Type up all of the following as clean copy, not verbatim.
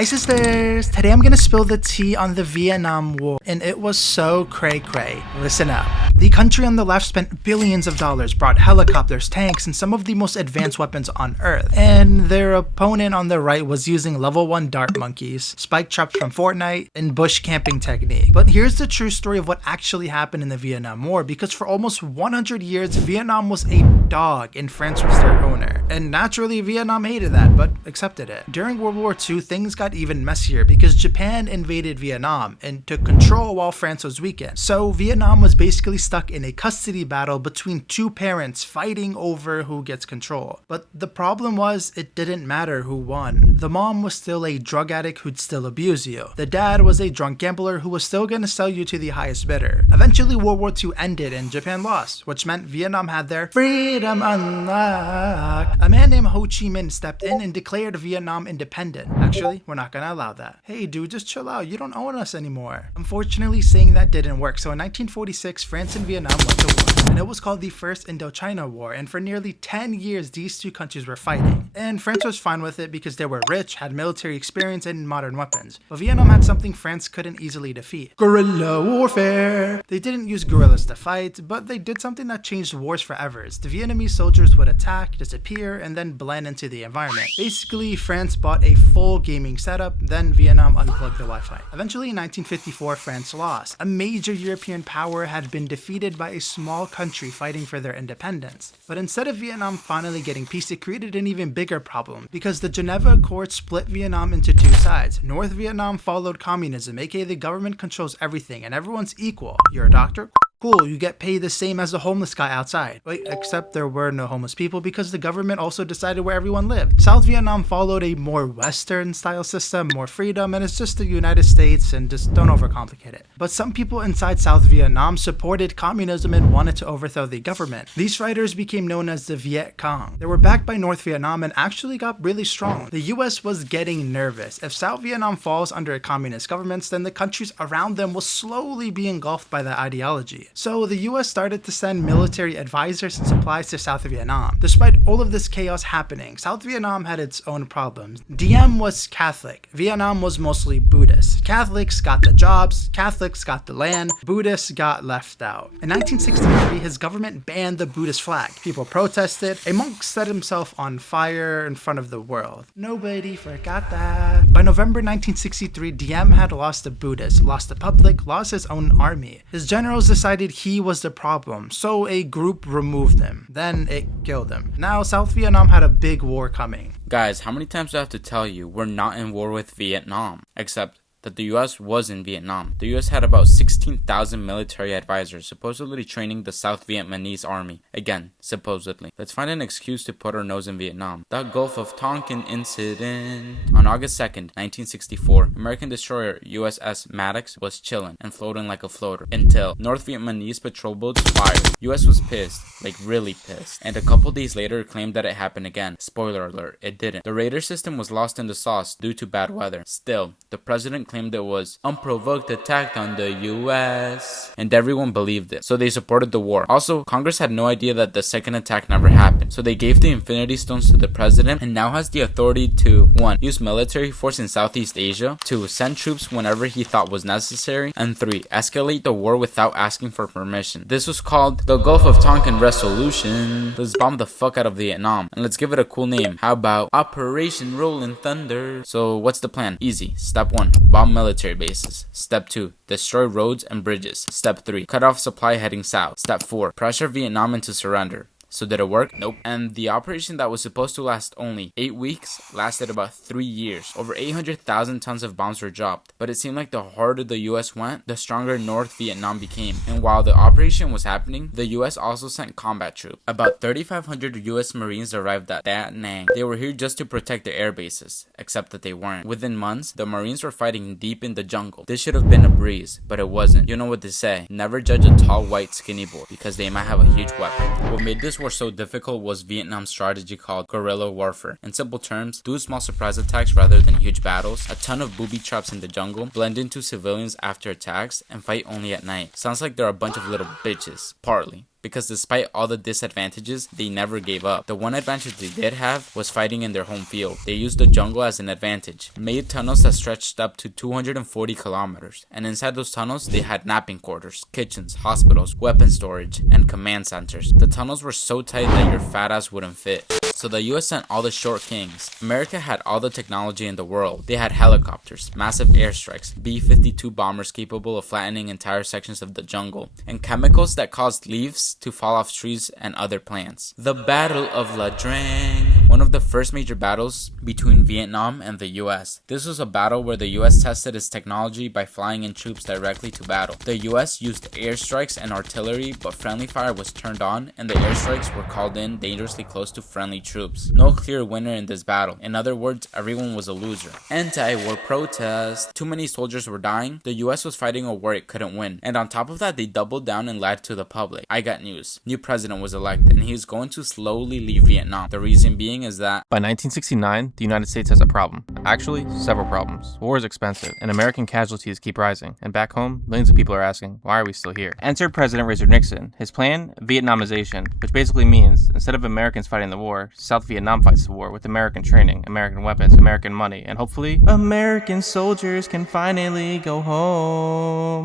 Hi sisters! Today I'm gonna spill the tea on the Vietnam War, and it was so cray-cray. Listen up. The country on the left spent billions of dollars, brought helicopters, tanks, and some of the most advanced weapons on Earth. And their opponent on the right was using level 1 dart monkeys, spike traps from Fortnite, and bush camping technique. But here's the true story of what actually happened in the Vietnam War, because for almost 100 years, Vietnam was a dog and France was their owner. And naturally, Vietnam hated that, but accepted it. During World War II, things got even messier because Japan invaded Vietnam and took control while France was weakened. So Vietnam was basically stuck in a custody battle between two parents fighting over who gets control. But the problem was, it didn't matter who won. The mom was still a drug addict who'd still abuse you. The dad was a drunk gambler who was still gonna sell you to the highest bidder. Eventually, World War II ended and Japan lost, which meant Vietnam had their freedom unlocked. A man named Ho Chi Minh stepped in and declared Vietnam independent. Actually, we're not gonna allow that. Hey dude, just chill out, you don't own us anymore. Unfortunately, saying that didn't work, so in 1946, France and Vietnam went to war. And it was called the First Indochina War, and for nearly 10 years, these two countries were fighting. And France was fine with it because they were rich, had military experience, and modern weapons. But Vietnam had something France couldn't easily defeat: guerrilla warfare. They didn't use guerrillas to fight, but they did something that changed wars forever. The Vietnamese soldiers would attack, disappear, and then blend into the environment. Basically, France bought a full gaming setup, then Vietnam unplugged the Wi-Fi. Eventually, in 1954, France lost. A major European power had been defeated by a small country fighting for their independence. But instead of Vietnam finally getting peace, it created an even bigger problem, because the Geneva Accords split Vietnam into two sides. North Vietnam followed communism, aka the government controls everything and everyone's equal. You're a doctor? Cool, you get paid the same as the homeless guy outside. Wait, except there were no homeless people because the government also decided where everyone lived. South Vietnam followed a more Western style system, more freedom, and it's just the United States, and just don't overcomplicate it. But some people inside South Vietnam supported communism and wanted to overthrow the government. These fighters became known as the Viet Cong. They were backed by North Vietnam and actually got really strong. The US was getting nervous. If South Vietnam falls under a communist government, then the countries around them will slowly be engulfed by that ideology. So the US started to send military advisors and supplies to South Vietnam. Despite all of this chaos happening, South Vietnam had its own problems. Diem was Catholic. Vietnam was mostly Buddhist. Catholics got the jobs, Catholics got the land, Buddhists got left out. In 1963, his government banned the Buddhist flag. People protested. A monk set himself on fire in front of the world. Nobody forgot that. By November 1963, Diem had lost the Buddhists, lost the public, lost his own army. His generals decided he was the problem, so a group removed him. Then it killed him. Now South Vietnam had a big war coming. Guys, how many times do I have to tell you we're not in war with Vietnam? Except that the US was in Vietnam. The US had about 16,000 military advisors supposedly training the South Vietnamese army. Again, supposedly. Let's find an excuse to put our nose in Vietnam. The Gulf of Tonkin incident. On August 2nd, 1964, American destroyer USS Maddox was chilling and floating like a floater until North Vietnamese patrol boats fired. US was pissed, like really pissed, and a couple days later claimed that it happened again. Spoiler alert, it didn't. The radar system was lost in the sauce due to bad weather. Still, the president claimed it was unprovoked attack on the US, and everyone believed it, so they supported the war. Also, Congress had no idea that the second attack never happened, so they gave the Infinity Stones to the president and now has the authority to 1. Use military force in Southeast Asia, 2. Send troops whenever he thought was necessary, and 3. Escalate the war without asking for permission. This was called the Gulf of Tonkin Resolution. Let's bomb the fuck out of Vietnam, and let's give it a cool name. How about Operation Rolling Thunder? So what's the plan? Easy. Step 1. Bomb military bases. Step 2. Destroy roads and bridges. Step 3. Cut off supply heading south. Step 4. Pressure Vietnam into surrender. So did it work? Nope. And the operation that was supposed to last only 8 weeks lasted about 3 years. Over 800,000 tons of bombs were dropped. But it seemed like the harder the US went, the stronger North Vietnam became. And while the operation was happening, the US also sent combat troops. About 3,500 US Marines arrived at Da Nang. They were here just to protect their air bases, except that they weren't. Within months, the Marines were fighting deep in the jungle. This should have been a breeze, but it wasn't. You know what they say, never judge a tall white skinny boy because they might have a huge weapon. What made this war so difficult was Vietnam's strategy called guerrilla warfare. In simple terms, do small surprise attacks rather than huge battles, a ton of booby traps in the jungle, blend into civilians after attacks, and fight only at night. Sounds like they're a bunch of little bitches. Partly. because despite all the disadvantages, they never gave up. The one advantage they did have was fighting in their home field. They used the jungle as an advantage, made tunnels that stretched up to 240 kilometers, and inside those tunnels they had napping quarters, kitchens, hospitals, weapon storage, and command centers. The tunnels were so tight that your fat ass wouldn't fit. So the US sent all the short kings. America had all the technology in the world. They had helicopters, massive airstrikes, B-52 bombers capable of flattening entire sections of the jungle, and chemicals that caused leaves to fall off trees and other plants. The Battle of La Drang, one of the first major battles between Vietnam and the US. This was a battle where the US tested its technology by flying in troops directly to battle. The US used airstrikes and artillery, but friendly fire was turned on and the airstrikes were called in dangerously close to friendly troops. No clear winner in this battle. In other words, everyone was a loser. Anti-war protest. Too many soldiers were dying. The US was fighting a war it couldn't win. And on top of that, they doubled down and lied to the public. I got news. New president was elected and he is going to slowly leave Vietnam. The reason being is that by 1969, the United States has a problem. Actually, several problems. War is expensive and American casualties keep rising. And back home, millions of people are asking, why are we still here? Enter President Richard Nixon. His plan, Vietnamization, which basically means instead of Americans fighting the war, South Vietnam fights the war with American training, American weapons, American money, and hopefully American soldiers can finally go home.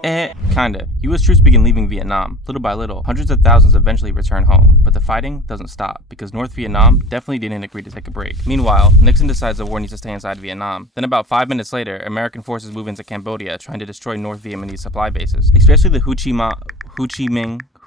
Kinda. US troops begin leaving Vietnam. Little by little, hundreds of thousands eventually return home. But the fighting doesn't stop because North Vietnam definitely didn't agree to take a break. Meanwhile, Nixon decides the war needs to stay inside Vietnam. Then about 5 minutes later, American forces move into Cambodia trying to destroy North Vietnamese supply bases, especially the Ho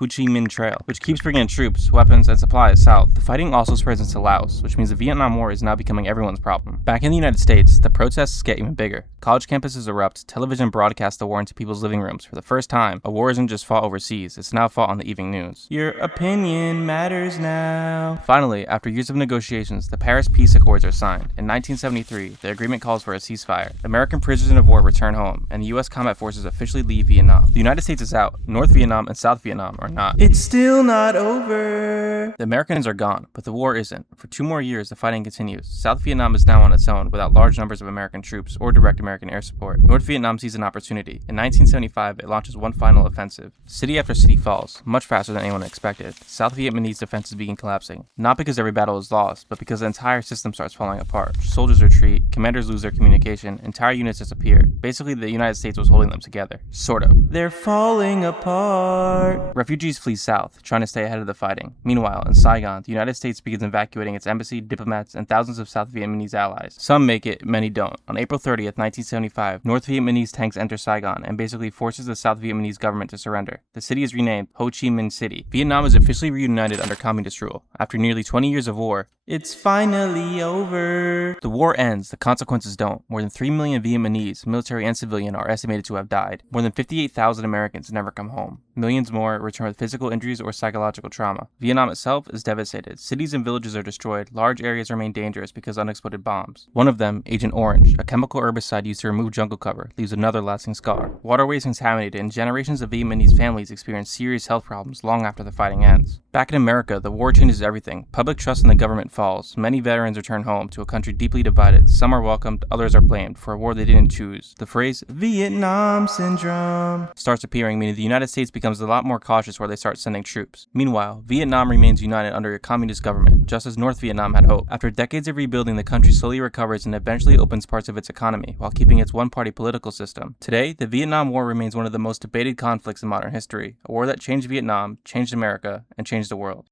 Chi Minh Trail, which keeps bringing in troops, weapons, and supplies south. The fighting also spreads into Laos, which means the Vietnam War is now becoming everyone's problem. Back in the United States, the protests get even bigger. College campuses erupt, television broadcasts the war into people's living rooms. For the first time, a war isn't just fought overseas, it's now fought on the evening news. Your opinion matters now. Finally, after years of negotiations, the Paris Peace Accords are signed. In 1973, the agreement calls for a ceasefire. American prisoners of war return home, and US combat forces officially leave Vietnam. The United States is out. North Vietnam and South Vietnam are not. It's still not over. The Americans are gone, but the war isn't. For 2 more years, the fighting continues. South Vietnam is now on its own without large numbers of American troops or direct American air support. North Vietnam sees an opportunity. In 1975, it launches one final offensive. City after city falls, much faster than anyone expected. South Vietnamese defenses begin collapsing. Not because every battle is lost, but because the entire system starts falling apart. Soldiers retreat, commanders lose their communication, entire units disappear. Basically, the United States was holding them together. Sort of. They're falling apart. Refugees flee south, trying to stay ahead of the fighting. Meanwhile, in Saigon, the United States begins evacuating its embassy, diplomats, and thousands of South Vietnamese allies. Some make it, many don't. On April 30th, 1975, North Vietnamese tanks enter Saigon and basically forces the South Vietnamese government to surrender. The city is renamed Ho Chi Minh City. Vietnam is officially reunited under communist rule. After nearly 20 years of war, it's finally over. The war ends, the consequences don't. More than 3 million Vietnamese, military and civilian, are estimated to have died. More than 58,000 Americans never come home. Millions more return with physical injuries or psychological trauma. Vietnam itself is devastated. Cities and villages are destroyed. Large areas remain dangerous because of unexploded bombs. One of them, Agent Orange, a chemical herbicide used to remove jungle cover, leaves another lasting scar. Waterways contaminated, and generations of Vietnamese families experience serious health problems long after the fighting ends. Back in America, the war changes everything. Public trust in the government falls. Many veterans return home to a country deeply divided. Some are welcomed, others are blamed for a war they didn't choose. The phrase, Vietnam Syndrome, starts appearing, meaning the United States becomes a lot more cautious where they start sending troops. Meanwhile, Vietnam remains united under a communist government, just as North Vietnam had hoped. After decades of rebuilding, the country slowly recovers and eventually opens parts of its economy, while keeping its one-party political system. Today, the Vietnam War remains one of the most debated conflicts in modern history, a war that changed Vietnam, changed America, and changed the world.